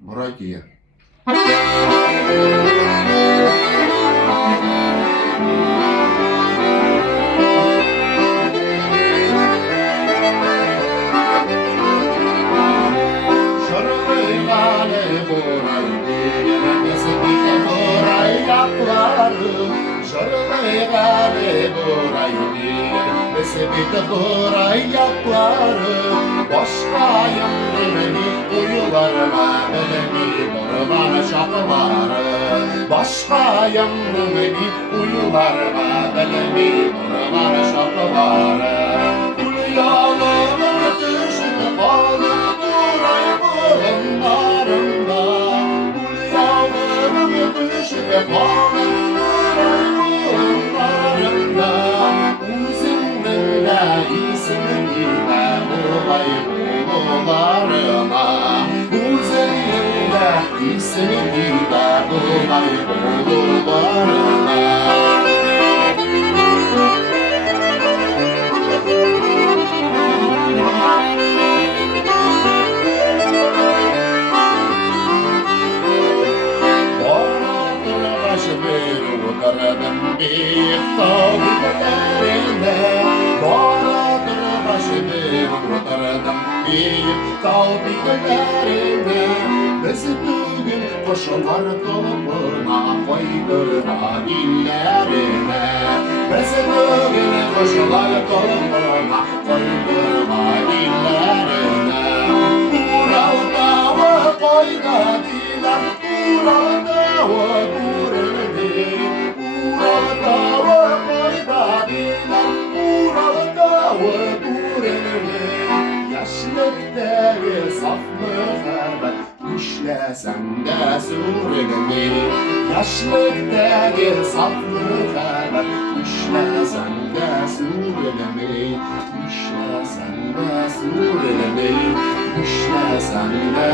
Bırakıyor. Sebide burayı yapları Başka yanlarını uyularına Belemi burvana şapıları Başka yanlarını uyularına Belemi burvana şapıları Uyalımın dışında kaldı Burayı burunlarında Uyalımın dışında kaldı Burayı burunlarında İsmini de bulayı bulularına Üzerinde ismini de bulayı bulularına Banadır başı bir utardım bir tabilerinde Banadır başı bir utardım bir tabilerinde Bizi bugün koşular dolabına koydurma dillerine Bizi bugün koşular dolabına koydurma dillerine Ural'da ve koyda diler Ural'da ve kuruldi Ural'da ve koyda diler Ural'da ve kuruldi Yaşlıktaki saflığa ben düşlesem de sürgünü Yaşlıktaki saflığa ben düşlesem de sürgünü Düşlesem de sürgünü Düşlesem de